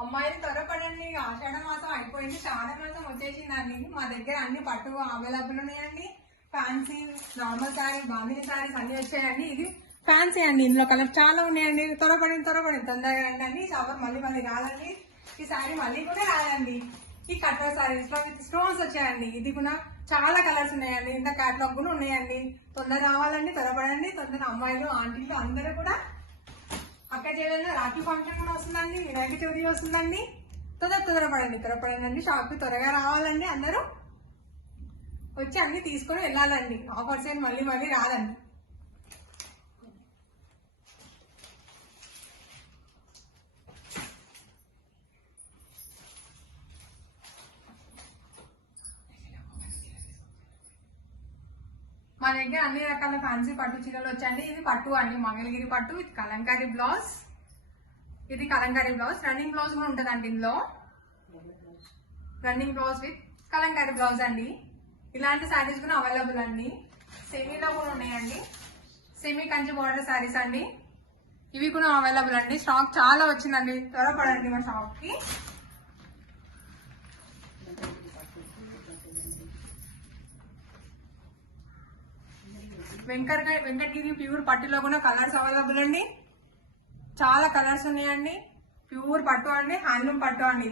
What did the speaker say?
అమ్మాయిలు త్వరపడండి, ఆషాఢ మాసం అయిపోయింది, శ్రావణ మాసం వచ్చేసిందండి. మా దగ్గర అన్ని పట్టు అవైలబుల్ ఉన్నాయండి. ఫ్యాన్సీ, నార్మల్ శారీ, బాంబిని శారీస్ అన్ని వచ్చాయండి. ఇది ఫ్యాన్సీ అండి, ఇందులో కలర్ చాలా ఉన్నాయండి. త్వరపడండి తొందరగా రండి. షవర్ మళ్ళీ రాదండి. ఈ శారీ మళ్ళీ కూడా రాదండి. ఈ కట్టర్ శారీస్ లో విత్ స్టోన్స్ వచ్చాయండి. ఇది కూడా చాలా కలర్స్ ఉన్నాయండి. ఇంత క్యాటలాగ్ కూడా ఉన్నాయండి. తొందర రావాలండి, త్వరపడండి. తొందర అమ్మాయిలు, ఆంటీలు అందరూ కూడా అక్క చెల్లెల్లో రాఖీ ఫంక్షన్ కూడా వస్తుందండి, వినాయక చవితి వస్తుందండి. త్వరపడండి. షాప్ కి త్వరగా రావాలండి. అందరూ వచ్చి అన్ని తీసుకొని వెళ్ళాలండి. ఆఫర్స్ ఏం మళ్ళీ రాదండి. మా దగ్గర అన్ని రకాల ఫ్యాన్సీ పట్టు చీరలు వచ్చాయండి. ఇది పట్టు అండి, మంగళగిరి పట్టు. ఇది కలంకారీ బ్లౌజ్. రన్నింగ్ బ్లౌజ్ కూడా ఉంటుందండి. ఇందులో running blouse with Kalamkari blouse అండి. ఇలాంటి శారీస్ కూడా అవైలబుల్ అండి. సెమీలో కూడా ఉన్నాయండి. సెమీ కంచి బార్డర్ శారీస్ అండి. ఇవి కూడా అవైలబుల్ అండి. స్టాక్ చాలా వచ్చిందండి. త్వరపడండి మా షాప్ కి. వెంకటగిరి ప్యూర్ పట్టులో కూడా కలర్స్ అవైలబుల్ అండి. చాలా కలర్స్ ఉన్నాయండి. ప్యూర్ పట్టు అండి, హ్యాండ్లూమ్ పట్టు అండి.